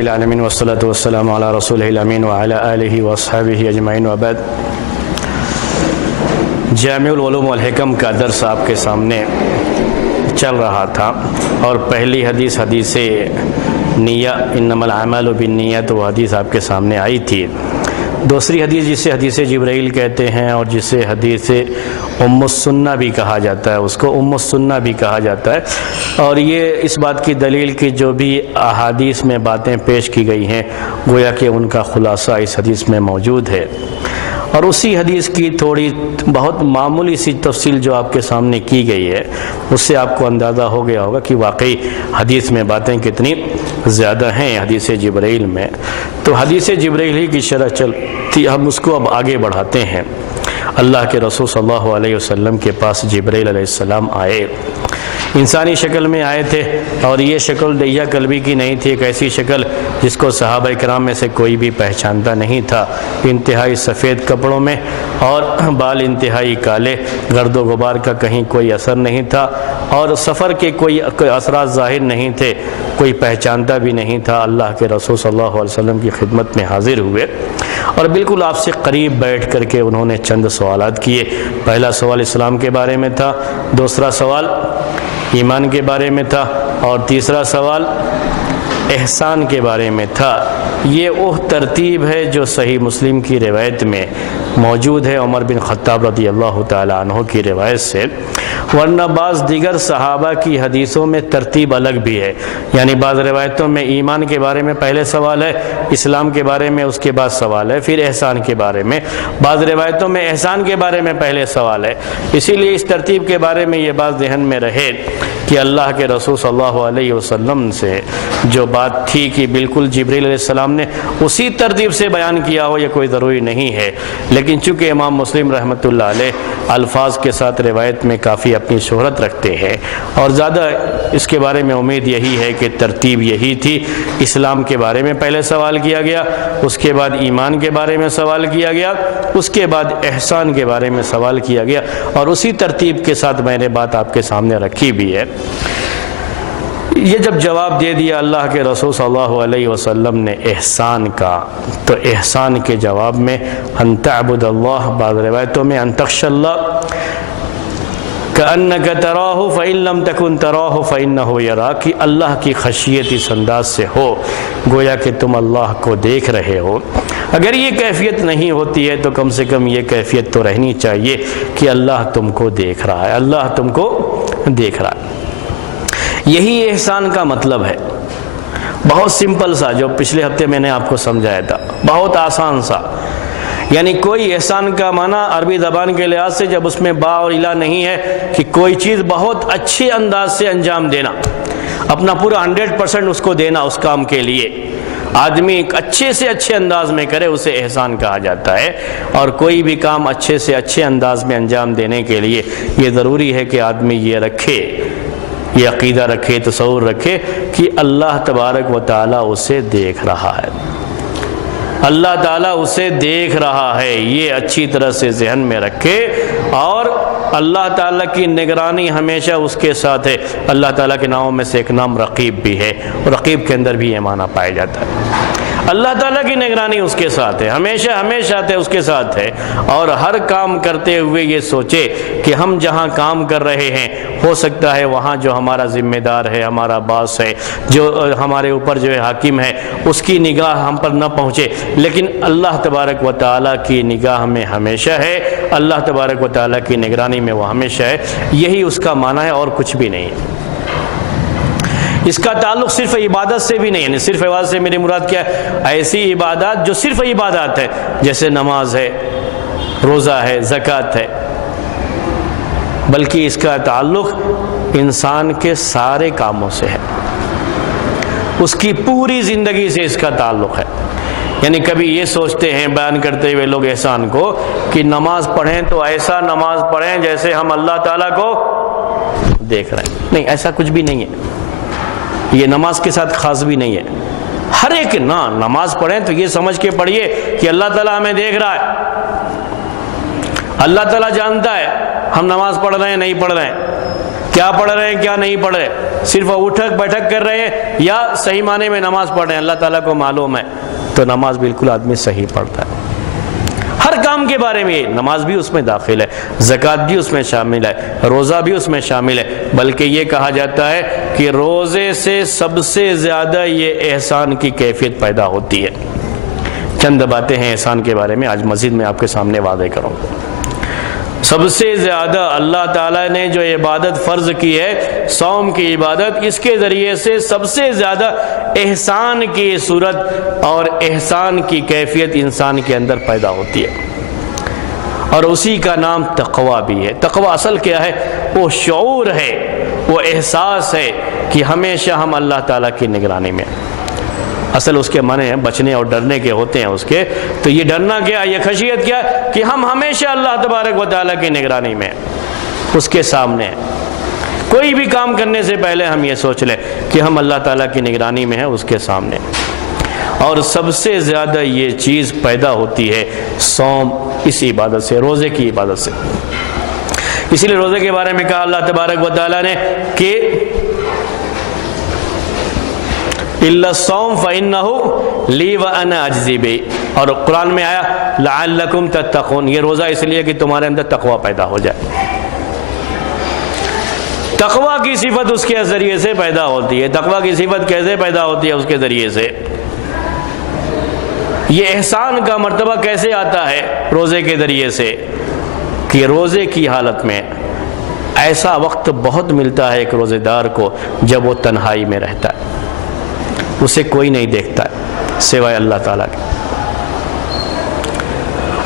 العالمین والصلاة والسلام علی رسولہ الامین وعلی آلہ واصحابہ اجمعین وبعد۔ جامع العلوم والحکم کا درس آپ کے سامنے چل رہا تھا اور پہلی حدیث نیہ انما الاعمال بالنیات وہ حدیث آپ کے سامنے آئی تھی۔ دوسری حدیث جسے حدیث جبرائیل کہتے ہیں اور جسے حدیث ام السنہ بھی کہا جاتا ہے، اس کو ام السنہ بھی کہا جاتا ہے، اور یہ اس بات کی دلیل کہ جو بھی احادیث میں باتیں پیش کی گئی ہیں گویا کہ ان کا خلاصہ اس حدیث میں موجود ہے، اور اسی حدیث کی تھوڑی بہت معمولی سی تفصیل جو آپ کے سامنے کی گئی ہے اس سے آپ کو اندازہ ہو گیا ہوگا کہ واقعی حدیث میں باتیں کتنی زیادہ ہیں حدیث جبرائیل میں۔ تو حدیث جبرائیل ہی کی شرح چلتی، ہم اس کو اب آگے بڑھاتے ہیں۔ اللہ کے رسول صلی اللہ علیہ وسلم کے پاس جبرائیل علیہ السلام آئے، انسانی شکل میں آئے تھے، اور یہ شکل دہیا قلبی کی نہیں تھی، ایک ایسی شکل جس کو صحابہ کرام میں سے کوئی بھی پہچانتا نہیں تھا، انتہائی سفید کپڑوں میں اور بال انتہائی کالے، گرد و غبار کا کہیں کوئی اثر نہیں تھا، اور سفر کے کوئی اثرات ظاہر نہیں تھے، کوئی پہچانتا بھی نہیں تھا۔ اللہ کے رسول صلی اللہ علیہ وسلم کی خدمت میں حاضر ہوئے اور بالکل آپ سے قریب بیٹھ کر کے انہوں نے چند سوالات کیے۔ پہلا سوال اسلام کے بارے میں تھا، دوسرا سوال ایمان کے بارے میں تھا، اور تیسرا سوال احسان کے بارے میں تھا۔ یہ وہ ترتیب ہے جو صحیح مسلم کی روایت میں موجود ہے، عمر بن خطاب رضی اللہ تعالی عنہ کی روایت سے، ورنہ بعض دیگر صحابہ کی حدیثوں میں ترتیب الگ بھی ہے، یعنی بعض روایتوں میں ایمان کے بارے میں پہلے سوال ہے، اسلام کے بارے میں اس کے بعد سوال ہے، پھر احسان کے بارے میں، بعض روایتوں میں احسان کے بارے میں پہلے سوال ہے۔ اسی لیے اس ترتیب کے بارے میں یہ بات ذہن میں رہے کہ اللہ کے رسول صلی اللہ علیہ وسلم سے جو بات تھی کہ بالکل جبرائیل علیہ السلام نے اسی ترتیب سے بیان کیا ہو یہ کوئی ضروری نہیں ہے، لیکن چونکہ امام مسلم رحمۃ اللہ علیہ الفاظ کے ساتھ روایت میں کافی اپنی شہرت رکھتے ہیں، اور زیادہ اس کے بارے میں امید یہی ہے کہ ترتیب یہی تھی، اسلام کے بارے میں پہلے سوال کیا گیا، اس کے بعد ایمان کے بارے میں سوال کیا گیا، اس کے بعد احسان کے بارے میں سوال کیا گیا، اور اسی ترتیب کے ساتھ میں نے بات آپ کے سامنے رکھی بھی ہے۔ یہ جب جواب دے دیا اللہ کے رسول صلی اللہ علیہ وسلم نے احسان کا، تو احسان کے جواب میں ان تعبد اللہ، بعض روایتوں میں ان تخشى اللہ كأنك تراہ فإن لم تكن تراہ فإنه يراک، کہ اللہ کی خشیت اس انداز سے ہو گویا کہ تم اللہ کو دیکھ رہے ہو۔ اگر یہ کیفیت نہیں ہوتی ہے تو کم سے کم یہ کیفیت تو رہنی چاہیے کہ اللہ تم کو دیکھ رہا ہے، اللہ تم کو دیکھ رہا ہے۔ یہی احسان کا مطلب ہے، بہت سمپل سا، جو پچھلے ہفتے میں نے آپ کو سمجھایا تھا، بہت آسان سا۔ یعنی کوئی احسان کا معنی عربی زبان کے لحاظ سے جب اس میں با اور الا نہیں ہے کہ کوئی چیز بہت اچھے انداز سے انجام دینا، اپنا پورا 100% اس کو دینا اس کام کے لیے، آدمی اچھے سے اچھے انداز میں کرے اسے احسان کہا جاتا ہے۔ اور کوئی بھی کام اچھے سے اچھے انداز میں انجام دینے کے لیے یہ ضروری ہے کہ آدمی یہ رکھے، یہ عقیدہ رکھے، تصور رکھے کہ اللہ تبارک و تعالیٰ اسے دیکھ رہا ہے، اللہ تعالیٰ اسے دیکھ رہا ہے، یہ اچھی طرح سے ذہن میں رکھے، اور اللہ تعالیٰ کی نگرانی ہمیشہ اس کے ساتھ ہے۔ اللہ تعالیٰ کے ناموں میں سے ایک نام رقیب بھی ہے، اور رقیب کے اندر بھی یہ معنی پایا جاتا ہے۔ اللہ تعالیٰ کی نگرانی اس کے ساتھ ہے، ہمیشہ ہمیشہ اس کے ساتھ ہے، اور ہر کام کرتے ہوئے یہ سوچے کہ ہم جہاں کام کر رہے ہیں ہو سکتا ہے وہاں جو ہمارا ذمہ دار ہے، ہمارا باس ہے، جو ہمارے اوپر جو ہے حاکم ہے، اس کی نگاہ ہم پر نہ پہنچے، لیکن اللہ تبارک و تعالیٰ کی نگاہ میں ہمیشہ ہے، اللہ تبارک و تعالیٰ کی نگرانی میں وہ ہمیشہ ہے۔ یہی اس کا معنی ہے اور کچھ بھی نہیں ہے۔ اس کا تعلق صرف عبادت سے بھی نہیں ہے، صرف عبادت سے میری مراد کیا ہے؟ ایسی عبادات جو صرف عبادات ہے، جیسے نماز ہے، روزہ ہے، زکوٰۃ ہے، بلکہ اس کا تعلق انسان کے سارے کاموں سے ہے، اس کی پوری زندگی سے اس کا تعلق ہے۔ یعنی کبھی یہ سوچتے ہیں بیان کرتے ہوئے لوگ احسان کو کہ نماز پڑھیں تو ایسا نماز پڑھیں جیسے ہم اللہ تعالیٰ کو دیکھ رہے ہیں، نہیں، ایسا کچھ بھی نہیں ہے، یہ نماز کے ساتھ خاص بھی نہیں ہے۔ ہر ایک نماز پڑھیں تو یہ سمجھ کے پڑھیے کہ اللہ تعالیٰ ہمیں دیکھ رہا ہے، اللہ تعالیٰ جانتا ہے ہم نماز پڑھ رہے ہیں نہیں پڑھ رہے ہیں، کیا پڑھ رہے ہیں کیا نہیں پڑھ رہے، صرف اٹھک بیٹھک کر رہے ہیں یا صحیح معنی میں نماز پڑھ رہے ہیں، اللہ تعالیٰ کو معلوم ہے، تو نماز بالکل آدمی صحیح پڑھتا ہے۔ ہر کام کے بارے میں نماز بھی اس میں داخل ہے، زکوٰۃ بھی اس میں شامل ہے، روزہ بھی اس میں شامل ہے، بلکہ یہ کہا جاتا ہے کہ روزے سے سب سے زیادہ یہ احسان کی کیفیت پیدا ہوتی ہے۔ چند باتیں ہیں احسان کے بارے میں، آج مزید میں آپ کے سامنے واضح کروں۔ سب سے زیادہ اللہ تعالیٰ نے جو عبادت فرض کی ہے، صوم کی عبادت، اس کے ذریعے سے سب سے زیادہ احسان کی صورت اور احسان کی کیفیت انسان کے اندر پیدا ہوتی ہے، اور اسی کا نام تقویٰ بھی ہے۔ تقویٰ اصل کیا ہے؟ وہ شعور ہے، وہ احساس ہے کہ ہمیشہ ہم اللہ تعالیٰ کی نگرانی میں۔ اصل اس کے معنی ہیں بچنے اور ڈرنے کے ہوتے ہیں اس کے، تو یہ ڈرنا کیا، یہ خشیت کیا کہ ہم ہمیشہ اللہ تبارک و تعالیٰ کی نگرانی میں، اس کے سامنے۔ کوئی بھی کام کرنے سے پہلے ہم یہ سوچ لیں کہ ہم اللہ تعالیٰ کی نگرانی میں ہیں، اس کے سامنے۔ اور سب سے زیادہ یہ چیز پیدا ہوتی ہے صوم، اس عبادت سے، روزے کی عبادت سے۔ اسی لیے روزے کے بارے میں کہا اللہ تبارک و تعالیٰ نے کہ إِلَّا الصَّوْمَ فَإِنَّهُ لِي وَأَنَا أَجْزِي بِهِ، اور قرآن میں آیا لَعَلَّكُمْ تَتَّقُونَ، یہ روزہ اس لیے کہ تمہارے اندر تقویٰ پیدا ہو جائے۔ تقویٰ کی صفت اس کے ذریعے سے پیدا ہوتی ہے۔ تقویٰ کی صفت کیسے پیدا ہوتی ہے؟ اس کے ذریعے سے۔ یہ احسان کا مرتبہ کیسے آتا ہے؟ روزے کے ذریعے سے، کہ روزے کی حالت میں ایسا وقت بہت ملتا ہے ایک روزے دار کو جب وہ تنہائی میں رہتا ہے، اسے کوئی نہیں دیکھتا ہے سوائے اللہ تعالیٰ کے۔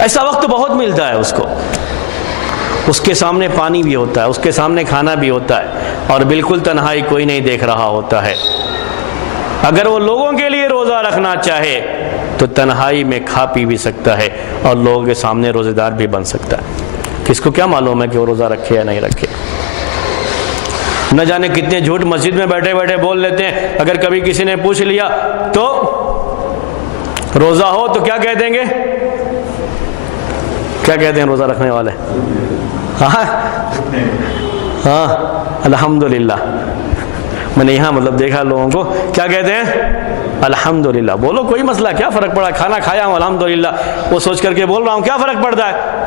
ایسا وقت بہت ملتا ہے اس کو، اس کے سامنے پانی بھی ہوتا ہے، اس کے سامنے کھانا بھی ہوتا ہے، اور بالکل تنہائی، کوئی نہیں دیکھ رہا ہوتا ہے۔ اگر وہ لوگوں کے لیے روزہ رکھنا چاہے تو تنہائی میں کھا پی بھی سکتا ہے اور لوگوں کے سامنے روزہ دار بھی بن سکتا ہے۔ کس کو کیا معلوم ہے کہ وہ روزہ رکھے یا نہیں رکھے؟ نہ جانے کتنے جھوٹ مسجد میں بیٹھے بیٹھے بول لیتے ہیں۔ اگر کبھی کسی نے پوچھ لیا تو روزہ ہو تو کیا کہہ دیں گے؟ کیا کہتے ہیں روزہ رکھنے والے؟ ہاں الحمدللہ۔ میں نے یہاں مطلب دیکھا لوگوں کو کیا کہتے ہیں؟ الحمدللہ۔ بولو کوئی مسئلہ، کیا فرق پڑا؟ کھانا کھایا ہوں الحمدللہ، وہ سوچ کر کے بول رہا ہوں، کیا فرق پڑتا ہے؟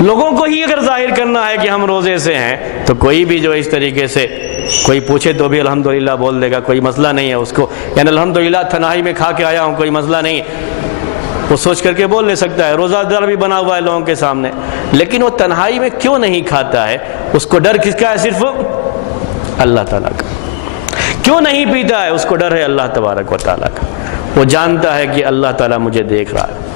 لوگوں کو ہی اگر ظاہر کرنا ہے کہ ہم روزے سے ہیں تو کوئی بھی جو اس طریقے سے کوئی پوچھے تو بھی الحمدللہ بول دے گا، کوئی مسئلہ نہیں ہے اس کو، یعنی الحمدللہ تنہائی میں کھا کے آیا ہوں، کوئی مسئلہ نہیں ہے، وہ سوچ کر کے بول لے سکتا ہے۔ روزہ دار بھی بنا ہوا ہے لوگوں کے سامنے، لیکن وہ تنہائی میں کیوں نہیں کھاتا ہے؟ اس کو ڈر کس کا ہے؟ صرف اللہ تعالیٰ کا۔ کیوں نہیں پیتا ہے؟ اس کو ڈر ہے اللہ تبارک و تعالیٰ کا۔ وہ جانتا ہے کہ اللہ تعالیٰ مجھے دیکھ رہا ہے،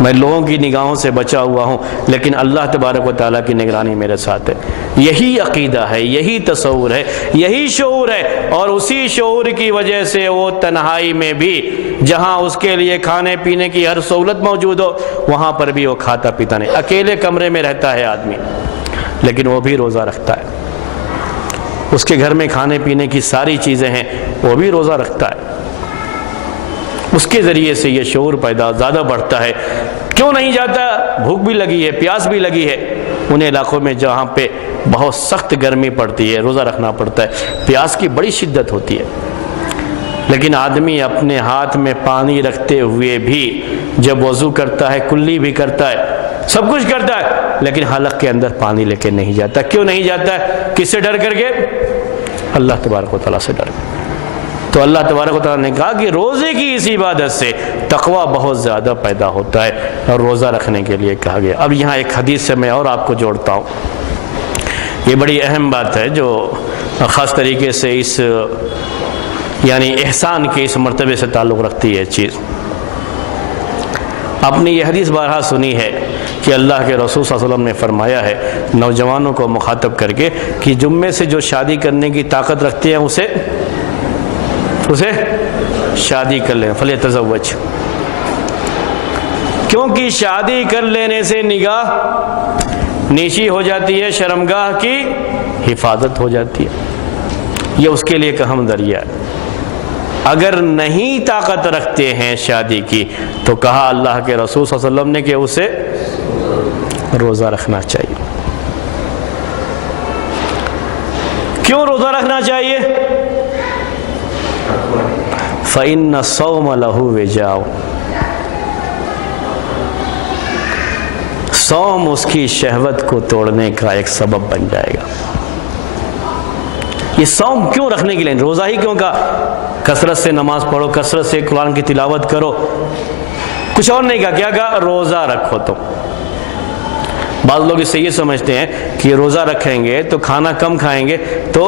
میں لوگوں کی نگاہوں سے بچا ہوا ہوں، لیکن اللہ تبارک و تعالیٰ کی نگرانی میرے ساتھ ہے۔ یہی عقیدہ ہے، یہی تصور ہے، یہی شعور ہے، اور اسی شعور کی وجہ سے وہ تنہائی میں بھی، جہاں اس کے لیے کھانے پینے کی ہر سہولت موجود ہو، وہاں پر بھی وہ کھاتا پیتا نہیں۔ اکیلے کمرے میں رہتا ہے آدمی، لیکن وہ بھی روزہ رکھتا ہے۔ اس کے گھر میں کھانے پینے کی ساری چیزیں ہیں، وہ بھی روزہ رکھتا ہے۔ اس کے ذریعے سے یہ شعور پیدا زیادہ بڑھتا ہے۔ کیوں نہیں جاتا؟ بھوک بھی لگی ہے، پیاس بھی لگی ہے۔ ان علاقوں میں جہاں پہ بہت سخت گرمی پڑتی ہے، روزہ رکھنا پڑتا ہے، پیاس کی بڑی شدت ہوتی ہے، لیکن آدمی اپنے ہاتھ میں پانی رکھتے ہوئے بھی جب وضو کرتا ہے، کلی بھی کرتا ہے، سب کچھ کرتا ہے، لیکن حلق کے اندر پانی لے کے نہیں جاتا۔ کیوں نہیں جاتا ہے؟ کس سے ڈر کر کے؟ اللہ تبارک و تعالیٰ سے ڈر کے۔ تو اللہ تبارک و تعالیٰ نے کہا کہ روزے کی اس عبادت سے تقویٰ بہت زیادہ پیدا ہوتا ہے، اور روزہ رکھنے کے لیے کہا گیا۔ اب یہاں ایک حدیث سے میں اور آپ کو جوڑتا ہوں، یہ بڑی اہم بات ہے جو خاص طریقے سے اس یعنی احسان کے اس مرتبے سے تعلق رکھتی ہے چیز۔ آپ نے یہ حدیث بارہا سنی ہے کہ اللہ کے رسول صلی اللہ علیہ وسلم نے فرمایا ہے نوجوانوں کو مخاطب کر کے کہ جن میں سے جو شادی کرنے کی طاقت رکھتے ہیں اسے شادی کر لیں، فلیتزوج، کیونکہ شادی کر لینے سے نگاہ نیچی ہو جاتی ہے، شرمگاہ کی حفاظت ہو جاتی ہے، یہ اس کے لیے ایک اہم ذریعہ ہے۔ اگر نہیں طاقت رکھتے ہیں شادی کی تو کہا اللہ کے رسول صلی اللہ علیہ وسلم نے کہ اسے روزہ رکھنا چاہیے۔ کیوں روزہ رکھنا چاہیے؟ فَإِنَّ الصَّوْمَ لَهُ وِجَاءٌ، صوم اس کی شہوت کو توڑنے کا ایک سبب بن جائے گا۔ یہ صوم کیوں رکھنے کے لیے؟ روزہ ہی کیوں کہا؟ کثرت سے نماز پڑھو، کثرت سے قرآن کی تلاوت کرو، کچھ اور نہیں کہا۔ کیا کہا؟ روزہ رکھو۔ تو بعض لوگ اس سے یہ سمجھتے ہیں کہ روزہ رکھیں گے تو کھانا کم کھائیں گے تو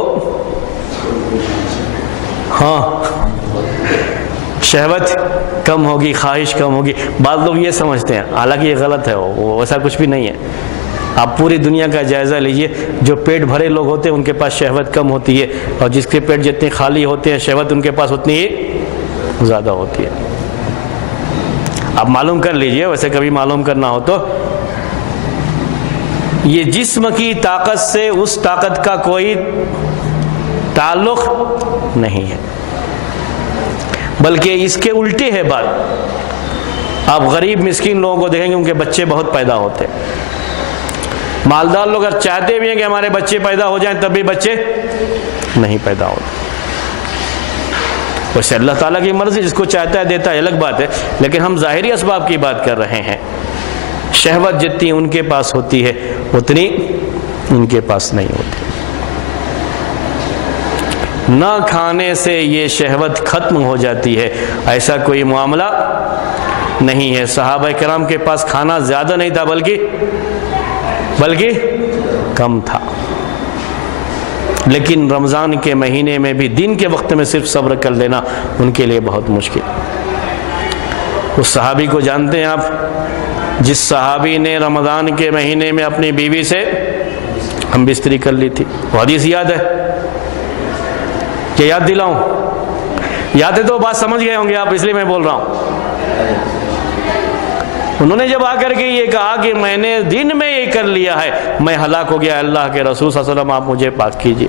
ہاں شہوت کم ہوگی، خواہش کم ہوگی۔ بعض لوگ یہ سمجھتے ہیں، حالانکہ یہ غلط ہے، وہ ایسا کچھ بھی نہیں ہے۔ آپ پوری دنیا کا جائزہ لیجئے، جو پیٹ بھرے لوگ ہوتے ہیں ان کے پاس شہوت کم ہوتی ہے، اور جس کے پیٹ جتنے خالی ہوتے ہیں شہوت ان کے پاس اتنی ہی زیادہ ہوتی ہے۔ آپ معلوم کر لیجئے، ویسے کبھی معلوم کرنا ہو تو، یہ جسم کی طاقت سے اس طاقت کا کوئی تعلق نہیں ہے، بلکہ اس کے الٹے ہے بات۔ آپ غریب مسکین لوگوں کو دیکھیں گے ان کے بچے بہت پیدا ہوتے ہیں۔ مالدار لوگ اگر چاہتے بھی ہیں کہ ہمارے بچے پیدا ہو جائیں تب بھی بچے نہیں پیدا ہوتے۔ ویسے اللہ تعالیٰ کی مرضی، جس کو چاہتا ہے دیتا ہے، الگ بات ہے، لیکن ہم ظاہری اسباب کی بات کر رہے ہیں۔ شہوت جتنی ان کے پاس ہوتی ہے اتنی ان کے پاس نہیں ہوتی۔ نہ کھانے سے یہ شہوت ختم ہو جاتی ہے، ایسا کوئی معاملہ نہیں ہے۔ صحابہ کرام کے پاس کھانا زیادہ نہیں تھا بلکہ کم تھا، لیکن رمضان کے مہینے میں بھی دن کے وقت میں صرف صبر کر لینا ان کے لیے بہت مشکل۔ اس صحابی کو جانتے ہیں آپ، جس صحابی نے رمضان کے مہینے میں اپنی بیوی سے ہم بستری کر لی تھی؟ وہ حدیث یاد ہے کہ یاد دلاؤں؟ یاد ہے تو بات سمجھ گئے ہوں گے آپ، اس لیے میں بول رہا ہوں۔ انہوں نے جب آ کر کے یہ کہا کہ میں نے دن میں یہ کر لیا ہے، میں ہلاک ہو گیا، اللہ کے رسول صلی اللہ علیہ وسلم آپ مجھے پاک کیجیے،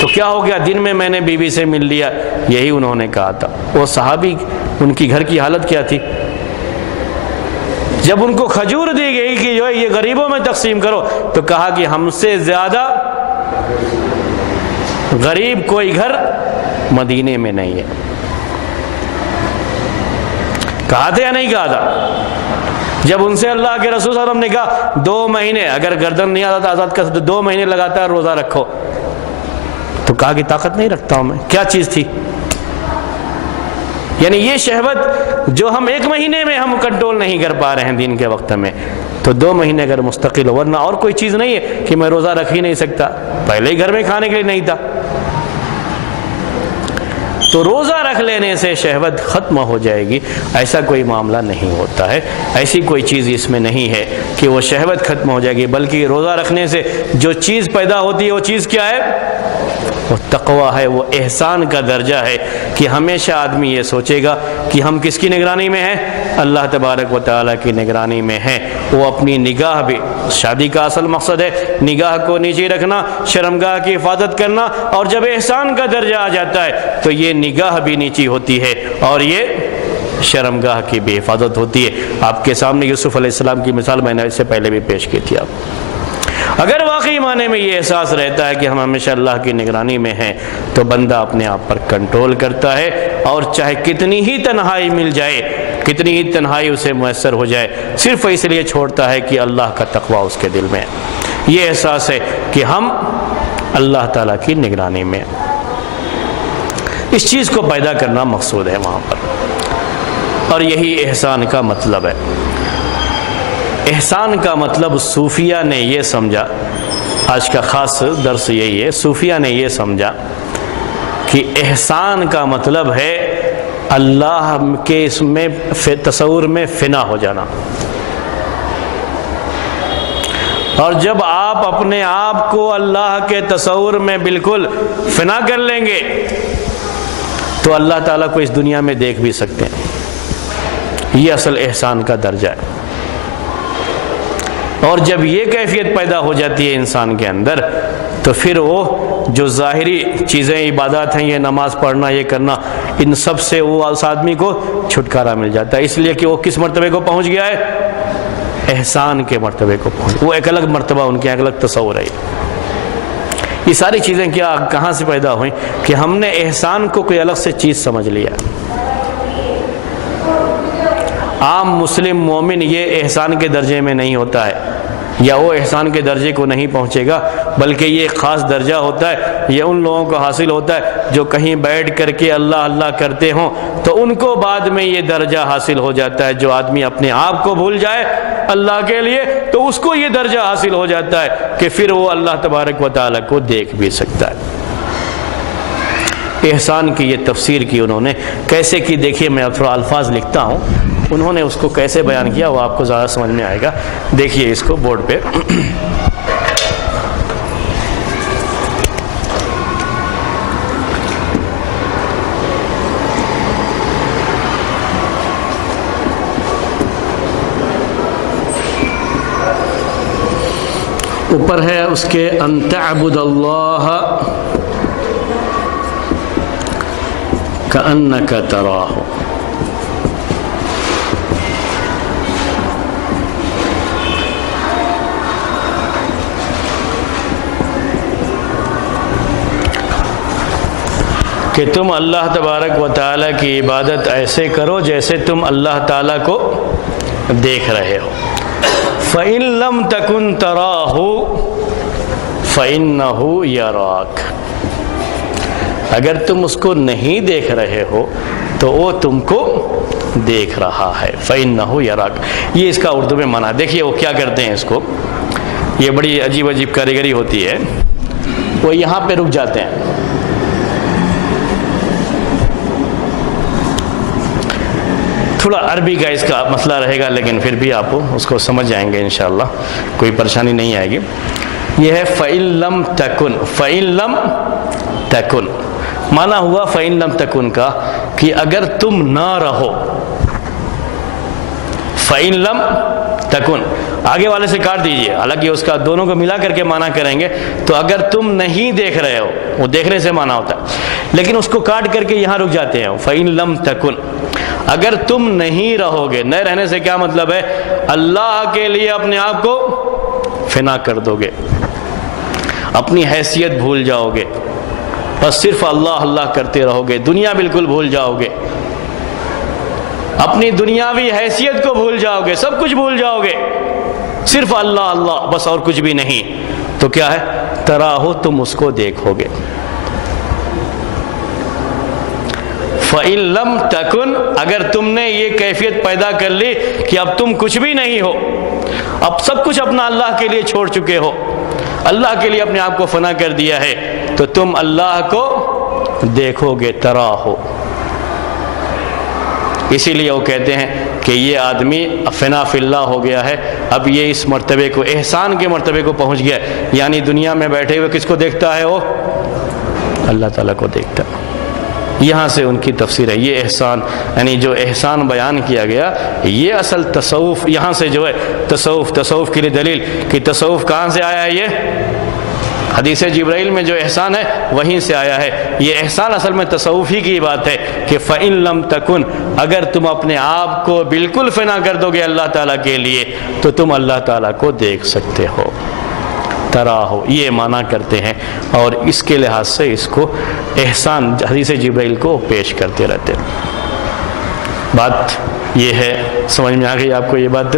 تو کیا ہو گیا؟ دن میں نے بیوی سے مل لیا، یہی انہوں نے کہا تھا۔ وہ صحابی، ان کی گھر کی حالت کیا تھی؟ جب ان کو کھجور دی گئی کہ جو ہے یہ غریبوں میں تقسیم کرو، تو کہا کہ ہم سے زیادہ غریب کوئی گھر مدینے میں نہیں ہے۔ کہا تھا یا نہیں کہا تھا؟ جب ان سے اللہ کے رسول صلی اللہ علیہ وسلم نے کہا 2 مہینے، اگر گردن نہیں آزاد کر سکتے 2 مہینے لگاتار روزہ رکھو، تو کہا کہ طاقت نہیں رکھتا ہوں میں۔ کیا چیز تھی؟ یعنی یہ شہوت جو ہم 1 مہینے میں ہم کنٹرول نہیں کر پا رہے ہیں دین کے وقت میں، تو 2 مہینے اگر مستقل ہو، ورنہ اور کوئی چیز نہیں ہے کہ میں روزہ رکھ ہی نہیں سکتا، پہلے ہی گھر میں کھانے کے لیے نہیں تھا۔ تو روزہ رکھ لینے سے شہوت ختم ہو جائے گی، ایسا کوئی معاملہ نہیں ہوتا ہے، ایسی کوئی چیز اس میں نہیں ہے کہ وہ شہوت ختم ہو جائے گی، بلکہ روزہ رکھنے سے جو چیز پیدا ہوتی ہے وہ چیز کیا ہے؟ وہ تقویٰ ہے، وہ احسان کا درجہ ہے، کہ ہمیشہ آدمی یہ سوچے گا کہ ہم کس کی نگرانی میں ہیں؟ اللہ تبارک و تعالیٰ کی نگرانی میں ہیں۔ وہ اپنی نگاہ بھی، شادی کا اصل مقصد ہے نگاہ کو نیچے رکھنا، شرمگاہ کی حفاظت کرنا، اور جب احسان کا درجہ آ جاتا ہے تو یہ نگاہ بھی نیچی ہوتی ہے اور یہ شرمگاہ کی بھی حفاظت ہوتی ہے۔ آپ کے سامنے یوسف علیہ السلام کی مثال میں نے اس سے پہلے بھی پیش کی تھی۔ اگر واقعی معنی میں یہ احساس رہتا ہے کہ ہم ہمیشہ اللہ کی نگرانی میں ہیں، تو بندہ اپنے آپ پر کنٹرول کرتا ہے، اور چاہے کتنی ہی تنہائی مل جائے، کتنی ہی تنہائی اسے میسر ہو جائے، صرف اس لیے چھوڑتا ہے کہ اللہ کا تقویٰ اس کے دل میں ہے، یہ احساس ہے کہ ہم اللہ تعالیٰ کی نگرانی میں ہیں۔ اس چیز کو پیدا کرنا مقصود ہے وہاں پر، اور یہی احسان کا مطلب ہے۔ احسان کا مطلب صوفیہ نے یہ سمجھا، آج کا خاص درس یہی ہے، صوفیہ نے یہ سمجھا کہ احسان کا مطلب ہے اللہ کے اس میں تصور میں فنا ہو جانا، اور جب آپ اپنے آپ کو اللہ کے تصور میں بالکل فنا کر لیں گے تو اللہ تعالیٰ کو اس دنیا میں دیکھ بھی سکتے ہیں۔ یہ اصل احسان کا درجہ ہے، اور جب یہ کیفیت پیدا ہو جاتی ہے انسان کے اندر، تو پھر وہ جو ظاہری چیزیں عبادات ہیں، یہ نماز پڑھنا، یہ کرنا، ان سب سے وہ اس آدمی کو چھٹکارا مل جاتا ہے، اس لیے کہ وہ کس مرتبے کو پہنچ گیا ہے؟ احسان کے مرتبے کو پہنچ، وہ ایک الگ مرتبہ، ان کے ایک الگ تصور ہے۔ یہ ساری چیزیں کہاں سے پیدا ہوئیں کہ ہم نے احسان کو کوئی الگ سے چیز سمجھ لیا۔ عام مسلم مومن یہ احسان کے درجے میں نہیں ہوتا ہے، یا وہ احسان کے درجے کو نہیں پہنچے گا، بلکہ یہ ایک خاص درجہ ہوتا ہے، یہ ان لوگوں کو حاصل ہوتا ہے جو کہیں بیٹھ کر کے اللہ اللہ کرتے ہوں تو ان کو بعد میں یہ درجہ حاصل ہو جاتا ہے۔ جو آدمی اپنے آپ کو بھول جائے اللہ کے لیے تو اس کو یہ درجہ حاصل ہو جاتا ہے کہ پھر وہ اللہ تبارک و تعالیٰ کو دیکھ بھی سکتا ہے۔ احسان کی یہ تفسیر کی انہوں نے کیسے کی، دیکھیے میں اب تھوڑا الفاظ لکھتا ہوں، انہوں نے اس کو کیسے بیان کیا وہ آپ کو زیادہ سمجھ میں آئے گا۔ دیکھیے اس کو بورڈ پہ، اوپر ہے اس کے ان تعبد اللہ کأنک تراہ، کہ تم اللہ تبارک و تعالیٰ کی عبادت ایسے کرو جیسے تم اللہ تعالیٰ کو دیکھ رہے ہو۔ فَإِن لَمْ تَكُن تَرَاهُ فَإِنَّهُ يَرَاكَ، اگر تم اس کو نہیں دیکھ رہے ہو تو وہ تم کو دیکھ رہا ہے۔ فَإِنَّهُ يَرَاكَ، یہ اس کا اردو میں معنی۔ دیکھیے وہ کیا کرتے ہیں، اس کو یہ بڑی عجیب عجیب کاریگری ہوتی ہے، وہ یہاں پہ رک جاتے ہیں۔ تھوڑا عربی کا اس کا مسئلہ رہے گا لیکن پھر بھی آپ اس کو سمجھ جائیں گے انشاءاللہ، کوئی پریشانی نہیں آئے گی۔ یہ ہے فَإِن لَمْ تَكُن، فَإِن لَمْ تَكُن معنی ہوا فَإِن لَمْ تَكُن کا کہ اگر تم نہ رہو، فَإِن لَمْ تَكُن آگے والے سے کاٹ دیجئے، حالانکہ اس کا دونوں کو ملا کر کے معنی کریں گے تو اگر تم نہیں دیکھ رہے ہو، وہ دیکھنے سے معنی ہوتا ہے، لیکن اس کو کاٹ کر کے یہاں رک جاتے ہیں۔ فَإِن لَمْ تَكُن، اگر تم نہیں رہو گے، نہ رہنے سے کیا مطلب ہے؟ اللہ کے لیے اپنے آپ کو فنا کر دو گے، اپنی حیثیت بھول جاؤ گے، بس صرف اللہ اللہ کرتے رہو گے، دنیا بالکل بھول جاؤ گے، اپنی دنیاوی حیثیت کو بھول جاؤ گے، سب کچھ بھول جاؤ گے، صرف اللہ اللہ بس اور کچھ بھی نہیں، تو کیا ہے؟ تراہو، تم اس کو دیکھو گے۔ فَإِن لَمْ تَكُن، اگر تم نے یہ کیفیت پیدا کر لی کہ اب تم کچھ بھی نہیں ہو، اب سب کچھ اپنا اللہ کے لیے چھوڑ چکے ہو، اللہ کے لیے اپنے آپ کو فنا کر دیا ہے، تو تم اللہ کو دیکھو گے، تراہو۔ اسی لیے وہ کہتے ہیں کہ یہ آدمی فنا فی اللہ ہو گیا ہے، اب یہ اس مرتبے کو، احسان کے مرتبے کو پہنچ گیا ہے، یعنی دنیا میں بیٹھے ہوئے کس کو دیکھتا ہے؟ وہ اللہ تعالیٰ کو دیکھتا ہے۔ یہاں سے ان کی تفسیر ہے، یہ احسان، یعنی جو احسان بیان کیا گیا یہ اصل تصوف، یہاں سے جو ہے تصوف کے لیے دلیل کہ تصوف کہاں سے آیا ہے؟ یہ حدیث جبرائیل میں جو احسان ہے وہیں سے آیا ہے۔ یہ احسان اصل میں تصوف ہی کی بات ہے کہ فَإِن لَمْ تَكُن، اگر تم اپنے آپ کو بالکل فنا کر دو گے اللہ تعالیٰ کے لیے تو تم اللہ تعالیٰ کو دیکھ سکتے ہو، تراہو، یہ معنی کرتے ہیں، اور اس کے لحاظ سے اس کو احسان حدیث جبرائیل کو پیش کرتے رہتے ہیں۔ بات یہ ہے، سمجھ میں آ گئی آپ کو یہ بات؟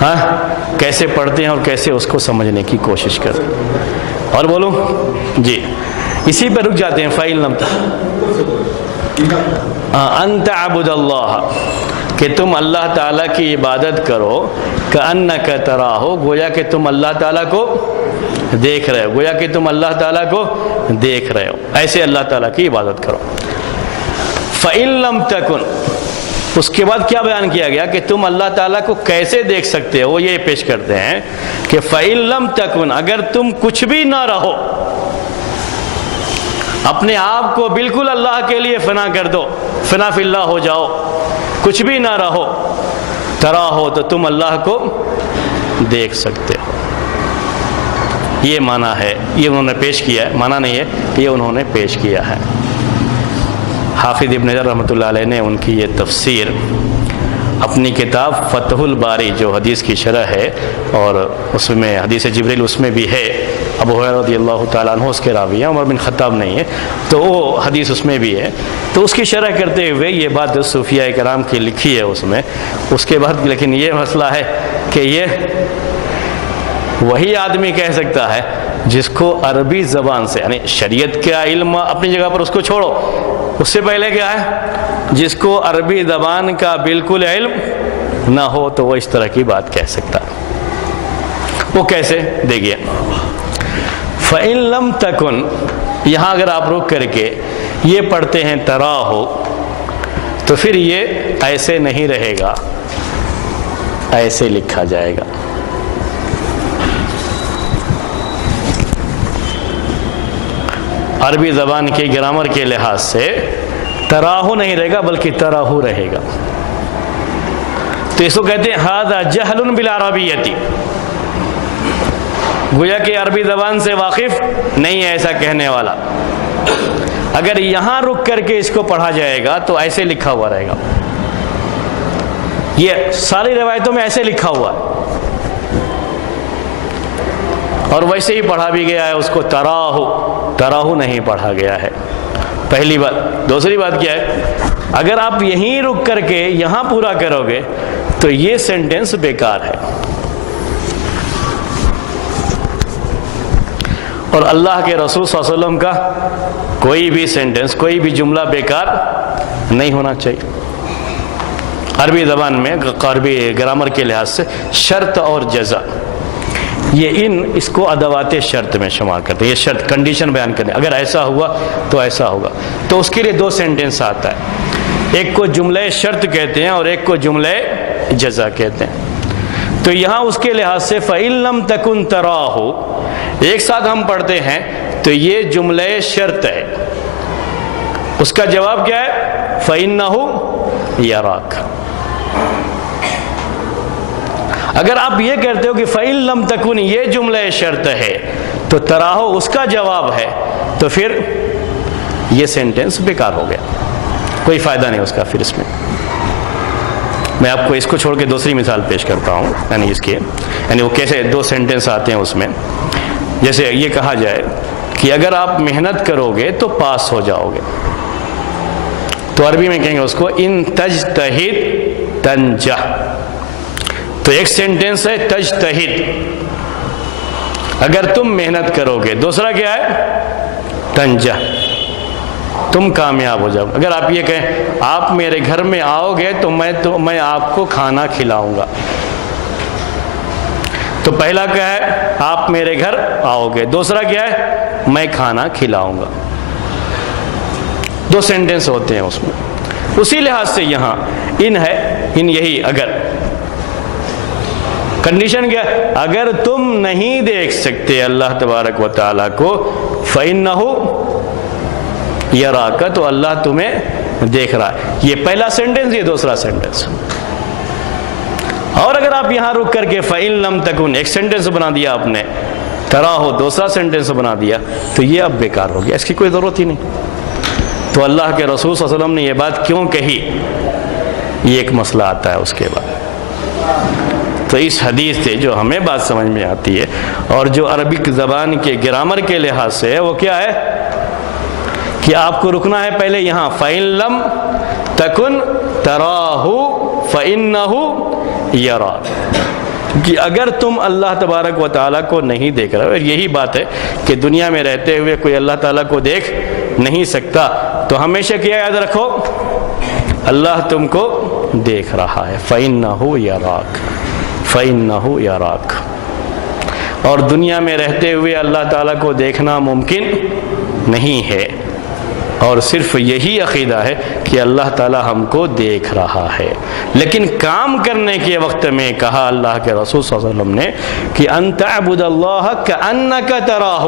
ہاں، کیسے پڑھتے ہیں اور کیسے اس کو سمجھنے کی کوشش کرتے ہیں۔ اور بولو جی، اسی پہ رک جاتے ہیں۔ فَإِن لَمْ أَن تَعْبُدَ اللَّهَ، کہ تم اللہ تعالیٰ کی عبادت کرو، کأنک تراہو، گویا کہ تم اللہ تعالیٰ کو دیکھ رہے ہو، گویا کہ تم اللہ تعالیٰ کو دیکھ رہے ہو، ایسے اللہ تعالیٰ کی عبادت کرو۔ فَإِن لَمْ تَكُن، اس کے بعد کیا بیان کیا گیا کہ تم اللہ تعالیٰ کو کیسے دیکھ سکتے ہو؟ یہ پیش کرتے ہیں کہ فَإِن لَمْ تَكُن، اگر تم کچھ بھی نہ رہو، اپنے آپ کو بالکل اللہ کے لیے فنا کر دو، فنا فی اللہ ہو جاؤ، کچھ بھی نہ رہو، تراہو، تو تم اللہ کو دیکھ سکتے ہو۔ یہ معنی ہے، یہ انہوں نے پیش کیا ہے، معنی نہیں ہے، یہ انہوں نے پیش کیا ہے۔ حافظ ابن حجر رحمۃ اللہ علیہ نے ان کی یہ تفسیر اپنی کتاب فتح الباری جو حدیث کی شرح ہے، اور اس میں حدیث جبریل اس میں بھی ہے، ابو ہریرہ رضی اللہ تعالیٰ عنہ اس کے راوی ہیں، عمر بن خطاب نہیں ہے، تو وہ حدیث اس میں بھی ہے۔ تو اس کی شرح کرتے ہوئے یہ بات صوفیاء کرام کی لکھی ہے اس میں، اس کے بعد لیکن یہ مسئلہ ہے کہ یہ وہی آدمی کہہ سکتا ہے جس کو عربی زبان سے، یعنی شریعت کا علم اپنی جگہ پر اس کو چھوڑو، اس سے پہلے کیا ہے، جس کو عربی زبان کا بالکل علم نہ ہو تو وہ اس طرح کی بات کہہ سکتا ہے۔ وہ کیسے؟ دیکھیے، فَإِن لَمْ تَكُن، یہاں اگر آپ رک کر کے یہ پڑھتے ہیں تراہو، تو پھر یہ ایسے نہیں رہے گا، ایسے لکھا جائے گا۔ عربی زبان کے گرامر کے لحاظ سے تراہو نہیں رہے گا بلکہ تراہو رہے گا۔ تو اس کو کہتے ہیں ھذا جہل بالعربیۃ، گویا کہ عربی زبان سے واقف نہیں ہے ایسا کہنے والا۔ اگر یہاں رک کر کے اس کو پڑھا جائے گا تو ایسے لکھا ہوا رہے گا، یہ ساری روایتوں میں ایسے لکھا ہوا ہے، اور ویسے ہی پڑھا بھی گیا ہے اس کو تراہو نہیں پڑھا گیا ہے، پہلی بات۔ دوسری بات کیا ہے، اگر آپ یہیں رک کر کے یہاں پورا کرو گے تو یہ سینٹنس بیکار ہے، اور اللہ کے رسول صلی اللہ علیہ وسلم کا کوئی بھی سینٹنس، کوئی بھی جملہ بیکار نہیں ہونا چاہیے۔ عربی زبان میں عربی گرامر کے لحاظ سے شرط اور جزا، یہ اس کو ادوات شرط میں شمار کرتے ہیں، یہ شرط کنڈیشن بیان کرنے، اگر ایسا ہوا تو ایسا ہوگا، تو اس کے لیے دو سینٹنس آتا ہے، ایک کو جملہ شرط کہتے ہیں اور ایک کو جملہ جزا کہتے ہیں۔ تو یہاں اس کے لحاظ سے فَإِن لَمْ تَكُن تَرَاهُ ایک ساتھ ہم پڑھتے ہیں تو یہ جملہ شرط ہے، اس کا جواب کیا ہے، فَإِنَّهُ يَرَاكَ۔ اگر آپ یہ کہتے ہو کہ فَإِن لَمْ تَكُن یہ جملہ شرط ہے تو تراہو اس کا جواب ہے، تو پھر یہ سینٹنس بیکار ہو گیا، کوئی فائدہ نہیں اس کا پھر اس میں آپ کو اس کو چھوڑ کے دوسری مثال پیش کرتا ہوں، یعنی اس کے وہ کیسے دو سینٹنس آتے ہیں اس میں۔ جیسے یہ کہا جائے کہ اگر آپ محنت کرو گے تو پاس ہو جاؤ گے، تو عربی میں کہیں گے اس کو ان تجتہد تنجح، تو ایک سینٹنس ہے تجتہد، اگر تم محنت کرو گے، دوسرا کیا ہے، تنجح، تم کامیاب ہو جاؤ۔ اگر آپ یہ کہیں آپ میرے گھر میں آؤ گے تو میں آپ کو کھانا کھلاؤں گا، تو پہلا کیا ہے، آپ میرے گھر آؤ گے، دوسرا کیا ہے، میں کھانا کھلاؤں گا، دو سینٹنس ہوتے ہیں اس میں۔ اسی لحاظ سے یہاں ان ہے، ان یہی اگر کنڈیشن کیا، اگر تم نہیں دیکھ سکتے اللہ تبارک و تعالیٰ کو، فَإِنَّهُ یراک، تو اللہ تمہیں دیکھ رہا ہے، یہ پہلا سینٹنس، یہ دوسرا سینٹنس۔ اور اگر آپ یہاں رک کر کے فَإِن لَمْ تَكُن ایک سینٹنس بنا دیا آپ نے، تراہو دوسرا سینٹنس بنا دیا، تو یہ اب بیکار ہو گیا، اس کی کوئی ضرورت ہی نہیں۔ تو اللہ کے رسول صلی اللہ علیہ وسلم نے یہ بات کیوں کہی، یہ ایک مسئلہ آتا ہے اس کے بعد۔ تو اس حدیث سے جو ہمیں بات سمجھ میں آتی ہے اور جو عربک زبان کے گرامر کے لحاظ سے ہے، وہ کیا ہے کہ آپ کو رکنا ہے پہلے یہاں فَإِن لَمْ تَكُن تَرَاهُ فَإِنَّهُ يَرَاكَ، کہ اگر تم اللہ تبارک و تعالیٰ کو نہیں دیکھ رہے، اور یہی بات ہے کہ دنیا میں رہتے ہوئے کوئی اللہ تعالیٰ کو دیکھ نہیں سکتا، تو ہمیشہ کیا یاد رکھو، اللہ تم کو دیکھ رہا ہے، فَإِنَّهُ يَرَاكَ فَإِنَّهُ يَرَاكَ۔ اور دنیا میں رہتے ہوئے اللہ تعالیٰ کو دیکھنا ممکن نہیں ہے، اور صرف یہی عقیدہ ہے کہ اللہ تعالیٰ ہم کو دیکھ رہا ہے، لیکن کام کرنے کے وقت میں کہا اللہ کے رسول صلی اللہ علیہ وسلم نے کہ ان تعبد اللہ کأنک تراہ،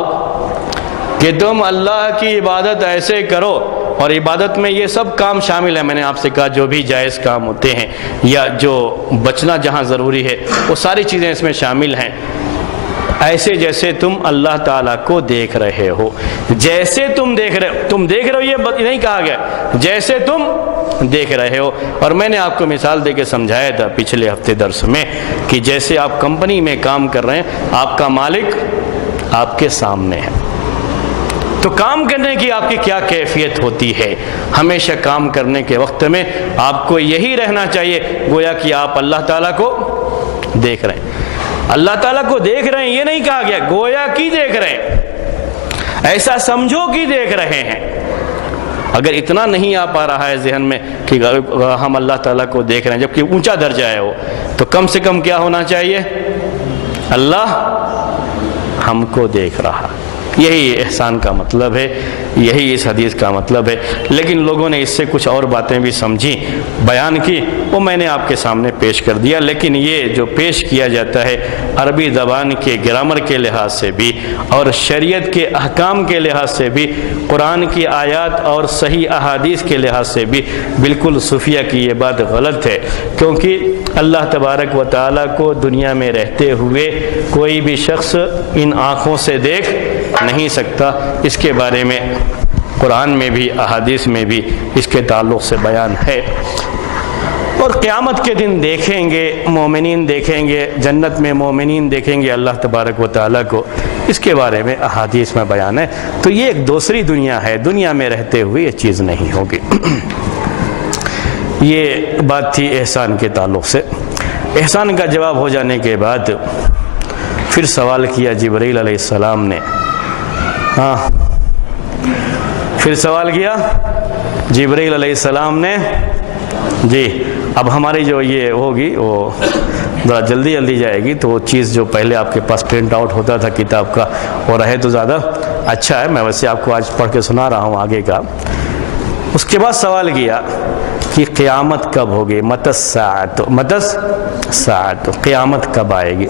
کہ تم اللہ کی عبادت ایسے کرو، اور عبادت میں یہ سب کام شامل ہے، میں نے آپ سے کہا جو بھی جائز کام ہوتے ہیں یا جو بچنا جہاں ضروری ہے وہ ساری چیزیں اس میں شامل ہیں، ایسے جیسے تم اللہ تعالیٰ کو دیکھ رہے ہو، جیسے تم دیکھ رہے ہو یہ نہیں کہا گیا، جیسے تم دیکھ رہے ہو۔ اور میں نے آپ کو مثال دے کے سمجھایا تھا پچھلے ہفتے درس میں کہ جیسے آپ کمپنی میں کام کر رہے ہیں، آپ کا مالک آپ کے سامنے ہے۔ تو کام کرنے کی آپ کی کیا کیفیت ہوتی ہے؟ ہمیشہ کام کرنے کے وقت میں آپ کو یہی رہنا چاہیے گویا کہ آپ اللہ تعالیٰ کو دیکھ رہے ہیں۔ اللہ تعالیٰ کو دیکھ رہے ہیں یہ نہیں کہا گیا، گویا کی دیکھ رہے ہیں، ایسا سمجھو کہ دیکھ رہے ہیں۔ اگر اتنا نہیں آ پا رہا ہے ذہن میں کہ ہم اللہ تعالیٰ کو دیکھ رہے ہیں جبکہ اونچا درجہ ہے وہ، تو کم سے کم کیا ہونا چاہیے؟ اللہ ہم کو دیکھ رہا۔ یہی احسان کا مطلب ہے، یہی اس حدیث کا مطلب ہے۔ لیکن لوگوں نے اس سے کچھ اور باتیں بھی سمجھی، بیان کی، وہ میں نے آپ کے سامنے پیش کر دیا۔ لیکن یہ جو پیش کیا جاتا ہے عربی زبان کے گرامر کے لحاظ سے بھی اور شریعت کے احکام کے لحاظ سے بھی، قرآن کی آیات اور صحیح احادیث کے لحاظ سے بھی بالکل صوفیہ کی یہ بات غلط ہے، کیونکہ اللہ تبارک و تعالیٰ کو دنیا میں رہتے ہوئے کوئی بھی شخص ان آنکھوں سے دیکھ نہیں سکتا۔ اس کے بارے میں قرآن میں بھی احادیث میں بھی اس کے تعلق سے بیان ہے۔ اور قیامت کے دن دیکھیں گے، مومنین دیکھیں گے، جنت میں مومنین دیکھیں گے اللہ تبارک و تعالیٰ کو، اس کے بارے میں احادیث میں بیان ہے۔ تو یہ ایک دوسری دنیا ہے، دنیا میں رہتے ہوئے یہ چیز نہیں ہوگی۔ یہ بات تھی احسان کے تعلق سے۔ احسان کا جواب ہو جانے کے بعد پھر سوال کیا جبرائیل علیہ السلام نے، پھر سوال کیا جبرائیل علیہ السلام نے، جی اب ہماری جو یہ ہوگی وہ ذرا جلدی جلدی جائے گی، تو وہ چیز جو پہلے آپ کے پاس پرنٹ آؤٹ ہوتا تھا کتاب کا وہ رہے تو زیادہ اچھا ہے۔ میں ویسے آپ کو آج پڑھ کے سنا رہا ہوں آگے کا۔ اس کے بعد سوال کیا کہ قیامت کب ہوگی، متی الساعۃ، قیامت کب آئے گی۔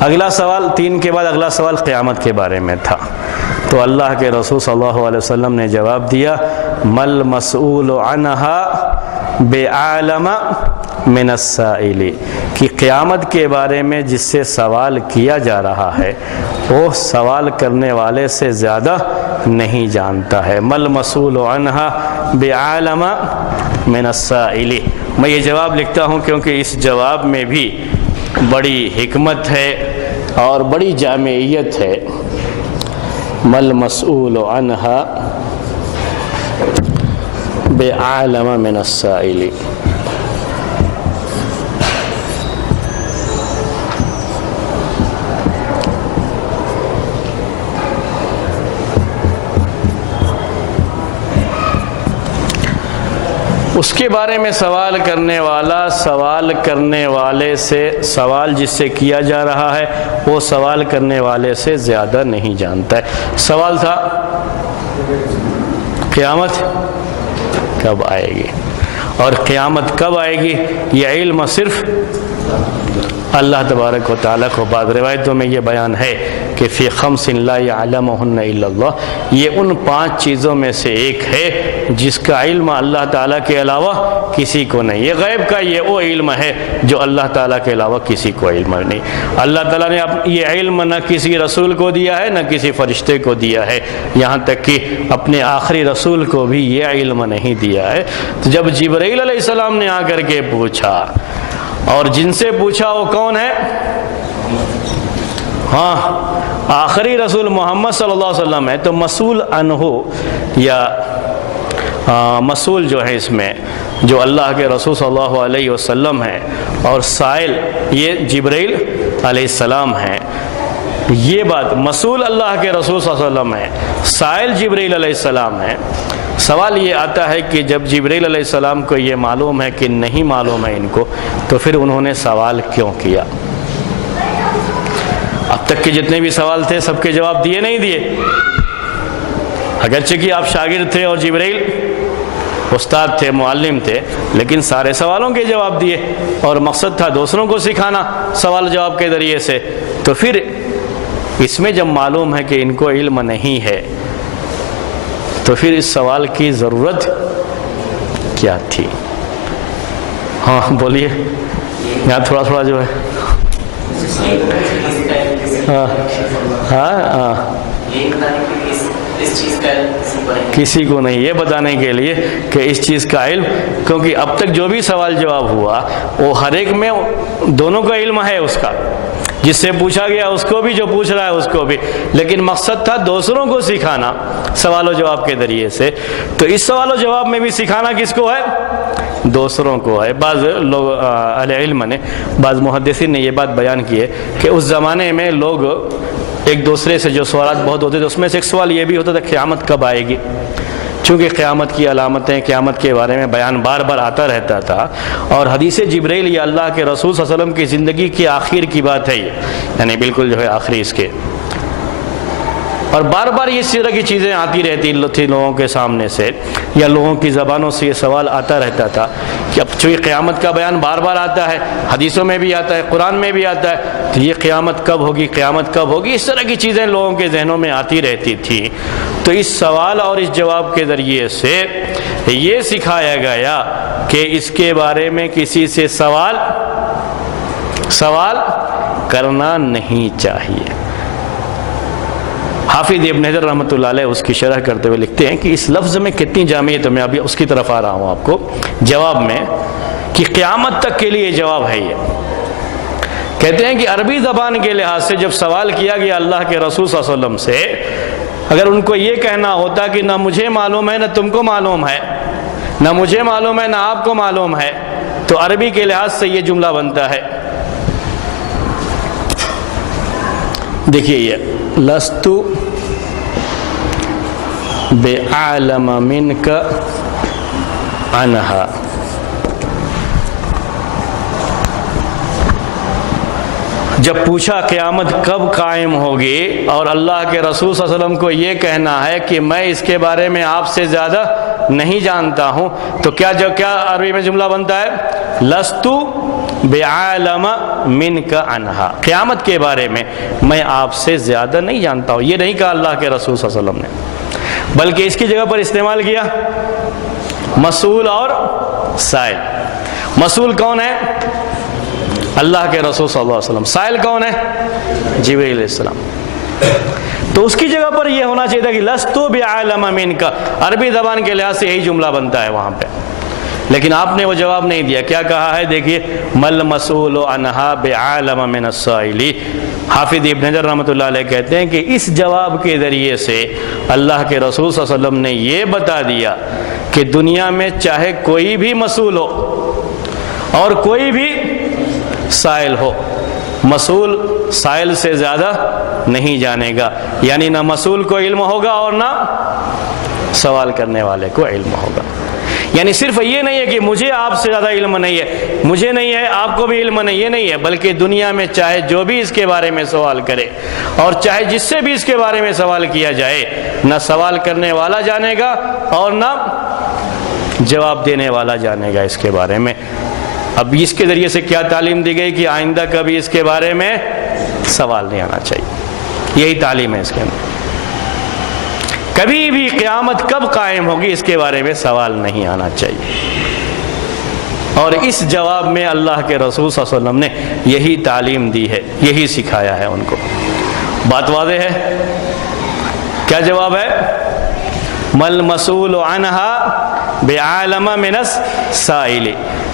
اگلا سوال، 3 کے بعد اگلا سوال قیامت کے بارے میں تھا، تو اللہ کے رسول صلی اللہ علیہ وسلم نے جواب دیا، مل مسئول عنہا بعالم من السائل، کہ قیامت کے بارے میں جس سے سوال کیا جا رہا ہے وہ سوال کرنے والے سے زیادہ نہیں جانتا ہے۔ مل مسئول عنہا بعالم من السائل۔ میں یہ جواب لکھتا ہوں کیونکہ اس جواب میں بھی بڑی حکمت ہے اور بڑی جامعیت ہے۔ مل مسئول عنہا بعالم من السائل۔ اس کے بارے میں سوال کرنے والا سوال کرنے والے سے، سوال جس سے کیا جا رہا ہے وہ سوال کرنے والے سے زیادہ نہیں جانتا ہے۔ سوال تھا قیامت کب آئے گی، اور قیامت کب آئے گی یہ علم صرف اللہ تبارک و تعالیٰ کو۔ بعض روایتوں میں یہ بیان ہے کہ فی خمس لا یعلمہن الا اللہ، یہ ان 5 چیزوں میں سے ایک ہے جس کا علم اللہ تعالیٰ کے علاوہ کسی کو نہیں۔ یہ غیب کا یہ وہ علم ہے جو اللہ تعالیٰ کے علاوہ کسی کو علم نہیں۔ اللہ تعالیٰ نے یہ علم نہ کسی رسول کو دیا ہے نہ کسی فرشتے کو دیا ہے، یہاں تک کہ اپنے آخری رسول کو بھی یہ علم نہیں دیا ہے۔ تو جب جبرائیل علیہ السلام نے آ کر کے پوچھا، اور جن سے پوچھا وہ کون ہے؟ آخری رسول محمد صلی اللہ علیہ وسلم ہے، تو مسئول عنہ یا مسئول جو ہے اس میں جو اللہ کے رسول صلی اللہ علیہ وسلم ہے، اور سائل یہ جبرائیل علیہ السلام ہے۔ یہ بات مسئول اللہ کے رسول صلی اللہ علیہ وسلم ہے، سائل جبرائیل علیہ السلام ہے۔ سوال یہ آتا ہے کہ جب جبرائیل علیہ السلام کو یہ معلوم ہے کہ نہیں معلوم ہے ان کو، تو پھر انہوں نے سوال کیوں کیا؟ اب تک کے جتنے بھی سوال تھے سب کے جواب دیے نہیں دیے؟ اگرچہ کہ آپ شاگرد تھے اور جبرائیل استاد تھے، معلم تھے، لیکن سارے سوالوں کے جواب دیے، اور مقصد تھا دوسروں کو سکھانا سوال جواب کے ذریعے سے۔ تو پھر اس میں جب معلوم ہے کہ ان کو علم نہیں ہے تو پھر اس سوال کی ضرورت کیا تھی؟ ہاں بولیے، یہاں تھوڑا تھوڑا جو ہے کسی کو نہیں، یہ بتانے کے لیے کہ اس چیز کا علم، کیونکہ اب تک جو بھی سوال جواب ہوا وہ ہر ایک میں دونوں کا علم ہے اس کا، جس سے پوچھا گیا اس کو بھی، جو پوچھ رہا ہے اس کو بھی، لیکن مقصد تھا دوسروں کو سکھانا سوال و جواب کے ذریعے سے۔ تو اس سوال و جواب میں بھی سکھانا کس کو ہے؟ دوسروں کو ہے۔ بعض لوگ اہل علم نے، بعض محدثین نے یہ بات بیان کی ہے کہ اس زمانے میں لوگ ایک دوسرے سے جو سوالات بہت ہوتے تھے، اس میں سے ایک سوال یہ بھی ہوتا تھا قیامت کب آئے گی، چونکہ قیامت کی علامتیں، قیامت کے بارے میں بیان بار بار آتا رہتا تھا، اور حدیث جبرائیل یہ اللہ کے رسول صلی اللہ علیہ وسلم کی زندگی کی آخر کی بات ہے، یعنی بالکل جو ہے آخری اس کے، اور بار بار اس طرح کی چیزیں آتی رہتی تھی لوگوں کے سامنے سے، یا لوگوں کی زبانوں سے یہ سوال آتا رہتا تھا کہ اب چونکہ قیامت کا بیان بار بار آتا ہے، حدیثوں میں بھی آتا ہے، قرآن میں بھی آتا ہے، تو یہ قیامت کب ہوگی، قیامت کب ہوگی، اس طرح کی چیزیں لوگوں کے ذہنوں میں آتی رہتی تھی۔ تو اس سوال اور اس جواب کے ذریعے سے یہ سکھایا گیا کہ اس کے بارے میں کسی سے سوال کرنا نہیں چاہیے۔ حافظ ابن حجر رحمۃ اللہ علیہ اس کی شرح کرتے ہوئے لکھتے ہیں کہ اس لفظ میں کتنی جامعیت ہے، میں ابھی اس کی طرف آ رہا ہوں آپ کو جواب میں، کہ قیامت تک کے لیے جواب ہے یہ۔ کہتے ہیں کہ عربی زبان کے لحاظ سے جب سوال کیا گیا اللہ کے رسول صلی اللہ علیہ وسلم سے، اگر ان کو یہ کہنا ہوتا کہ نہ مجھے معلوم ہے نہ تم کو معلوم ہے، نہ مجھے معلوم ہے نہ آپ کو معلوم ہے، تو عربی کے لحاظ سے یہ جملہ بنتا ہے، دیکھیے یہ لست بعالم منک عنہا، جب پوچھا قیامت کب قائم ہوگی اور اللہ کے رسول صلی اللہ علیہ وسلم کو یہ کہنا ہے کہ میں اس کے بارے میں آپ سے زیادہ نہیں جانتا ہوں، تو کیا عربی میں جملہ بنتا ہے؟ لست بعالم منک عنہا، قیامت کے بارے میں آپ سے زیادہ نہیں جانتا ہوں۔ یہ نہیں کہا اللہ کے رسول صلی اللہ علیہ وسلم نے، بلکہ اس کی جگہ پر استعمال کیا مسئول اور سائل۔ مسئول کون ہے؟ اللہ کے رسول صلی اللہ علیہ وسلم۔ سائل کون ہے؟ جبرائیل علیہ السلام۔ تو اس کی جگہ پر یہ ہونا چاہیے تھا کہ لست بعالم منک، عربی زبان کے لحاظ سے یہی جملہ بنتا ہے وہاں پہ، لیکن آپ نے وہ جواب نہیں دیا۔ کیا کہا ہے؟ دیکھیے، مل مسئول عنہا بعالم من السائل۔ حافظ ابن حجر رحمۃ اللہ علیہ کہتے ہیں کہ اس جواب کے ذریعے سے اللہ کے رسول صلی اللہ علیہ وسلم نے یہ بتا دیا کہ دنیا میں چاہے کوئی بھی مسئول ہو اور کوئی بھی سائل ہو، مسئول سائل سے زیادہ نہیں جانے گا، یعنی نہ مسئول کو علم ہوگا اور نہ سوال کرنے والے کو علم ہوگا۔ یعنی صرف یہ نہیں ہے کہ مجھے آپ سے زیادہ علم نہیں ہے، مجھے نہیں ہے آپ کو بھی علم نہیں، یہ نہیں ہے، بلکہ دنیا میں چاہے جو بھی اس کے بارے میں سوال کرے اور چاہے جس سے بھی اس کے بارے میں سوال کیا جائے، نہ سوال کرنے والا جانے گا اور نہ جواب دینے والا جانے گا اس کے بارے میں۔ اب اس کے ذریعے سے کیا تعلیم دی گئی کہ آئندہ کبھی اس کے بارے میں سوال نہیں آنا چاہیے، یہی تعلیم ہے اس کے اندر۔ کبھی بھی قیامت کب قائم ہوگی اس کے بارے میں سوال نہیں آنا چاہیے، اور اس جواب میں اللہ کے رسول صلی اللہ علیہ وسلم نے یہی تعلیم دی ہے، یہی سکھایا ہے ان کو۔ بات واضح ہے؟ کیا جواب ہے؟ مل مسئول عنہا بعالم من السائل،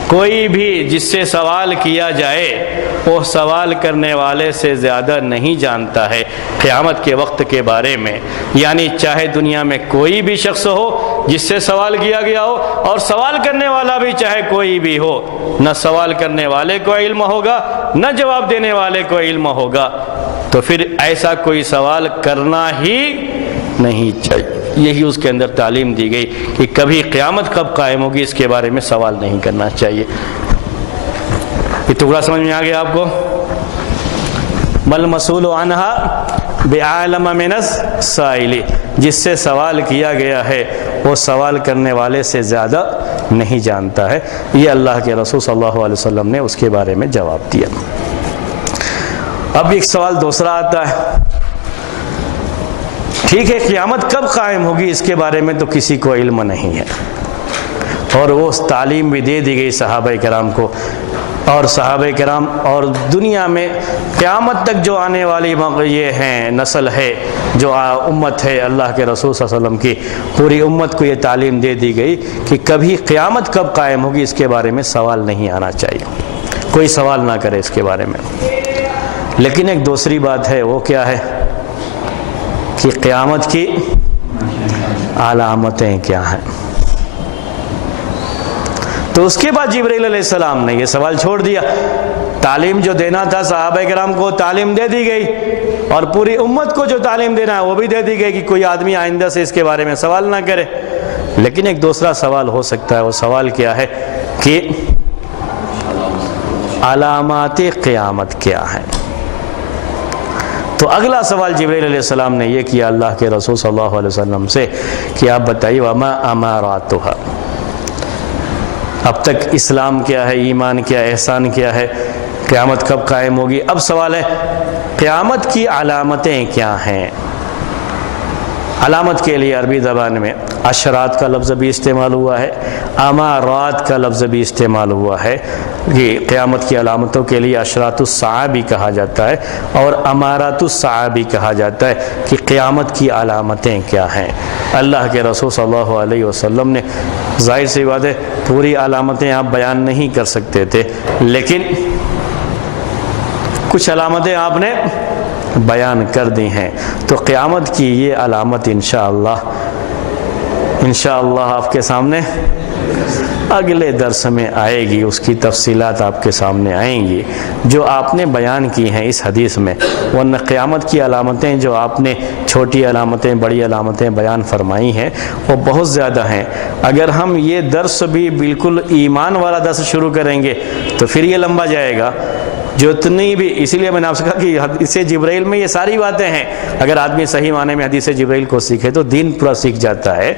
کوئی بھی جس سے سوال کیا جائے وہ سوال کرنے والے سے زیادہ نہیں جانتا ہے قیامت کے وقت کے بارے میں، یعنی چاہے دنیا میں کوئی بھی شخص ہو جس سے سوال کیا گیا ہو، اور سوال کرنے والا بھی چاہے کوئی بھی ہو، نہ سوال کرنے والے کو علم ہوگا نہ جواب دینے والے کو علم ہوگا، تو پھر ایسا کوئی سوال کرنا ہی نہیں چاہیے۔ یہی اس کے اندر تعلیم دی گئی کہ کبھی قیامت کب قائم ہوگی اس کے بارے میں سوال نہیں کرنا چاہیے۔ یہ ٹکڑا سمجھ میں آ گیا آپ کو؟ مل مسئول عنہا بعالم من السائل، جس سے سوال کیا گیا ہے وہ سوال کرنے والے سے زیادہ نہیں جانتا ہے، یہ اللہ کے رسول صلی اللہ علیہ وسلم نے اس کے بارے میں جواب دیا۔ اب ایک سوال دوسرا آتا ہے، ٹھیک ہے قیامت کب قائم ہوگی اس کے بارے میں تو کسی کو علم نہیں ہے، اور وہ تعلیم بھی دے دی گئی صحابہ کرام کو، اور صحابہ کرام اور دنیا میں قیامت تک جو آنے والی یہ ہیں نسل ہے، جو امت ہے اللہ کے رسول صلی اللہ علیہ وسلم کی، پوری امت کو یہ تعلیم دے دی گئی کہ کبھی قیامت کب قائم ہوگی اس کے بارے میں سوال نہیں آنا چاہیے، کوئی سوال نہ کرے اس کے بارے میں۔ لیکن ایک دوسری بات ہے، وہ کیا ہے کہ قیامت کی علامتیں کیا ہیں۔ تو اس کے بعد جبرائیل علیہ السلام نے یہ سوال چھوڑ دیا، تعلیم جو دینا تھا صحابہ کرام کو تعلیم دے دی گئی، اور پوری امت کو جو تعلیم دینا ہے وہ بھی دے دی گئی کہ کوئی آدمی آئندہ سے اس کے بارے میں سوال نہ کرے۔ لیکن ایک دوسرا سوال ہو سکتا ہے، وہ سوال کیا ہے کہ علامات قیامت کیا ہیں۔ تو اگلا سوال جبرائیل علیہ السلام نے یہ کیا اللہ کے رسول صلی اللہ علیہ وسلم سے کہ آپ بتائیے وما اماراتھا، اب تک اسلام کیا ہے، ایمان کیا ہے، احسان کیا ہے، قیامت کب قائم ہوگی، اب سوال ہے قیامت کی علامتیں کیا ہیں۔ علامت کے لیے عربی زبان میں اشرات کا لفظ بھی استعمال ہوا ہے، امارات کا لفظ بھی استعمال ہوا ہے کہ قیامت کی علامتوں کے لیے اشراط الساعہ بھی کہا جاتا ہے اور امارات الساعہ بھی کہا جاتا ہے کہ قیامت کی علامتیں کیا ہیں۔ اللہ کے رسول صلی اللہ علیہ وسلم نے ظاہر سی بات ہے پوری علامتیں آپ بیان نہیں کر سکتے تھے، لیکن کچھ علامتیں آپ نے بیان کر دی ہیں۔ تو قیامت کی یہ علامت انشاءاللہ آپ کے سامنے اگلے درس میں آئے گی، اس کی تفصیلات آپ کے سامنے آئیں گی جو آپ نے بیان کی ہیں اس حدیث میں۔ ورنہ قیامت کی علامتیں جو آپ نے چھوٹی علامتیں بڑی علامتیں بیان فرمائی ہیں وہ بہت زیادہ ہیں۔ اگر ہم یہ درس بھی بالکل ایمان والا درس شروع کریں گے تو پھر یہ لمبا جائے گا، جو اتنی بھی، اسی لیے میں نے آپ سے کہا کہ حدیث جبرائیل میں یہ ساری باتیں ہیں۔ اگر آدمی صحیح معنی میں حدیث جبرائیل کو سیکھے تو دین پورا سیکھ جاتا ہے۔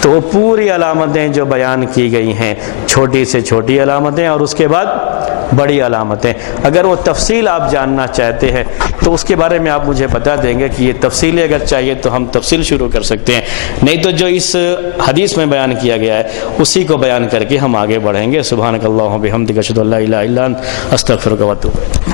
تو وہ پوری علامتیں جو بیان کی گئی ہیں، چھوٹی سے چھوٹی علامتیں اور اس کے بعد بڑی علامتیں، اگر وہ تفصیل آپ جاننا چاہتے ہیں تو اس کے بارے میں آپ مجھے بتا دیں گے کہ یہ تفصیلیں اگر چاہیے تو ہم تفصیل شروع کر سکتے ہیں، نہیں تو جو اس حدیث میں بیان کیا گیا ہے اسی کو بیان کر کے ہم آگے بڑھیں گے۔ سبحانک اللہم و بحمدک اشہد ان لا الہ الا انت استغفرک و اتوب الیک۔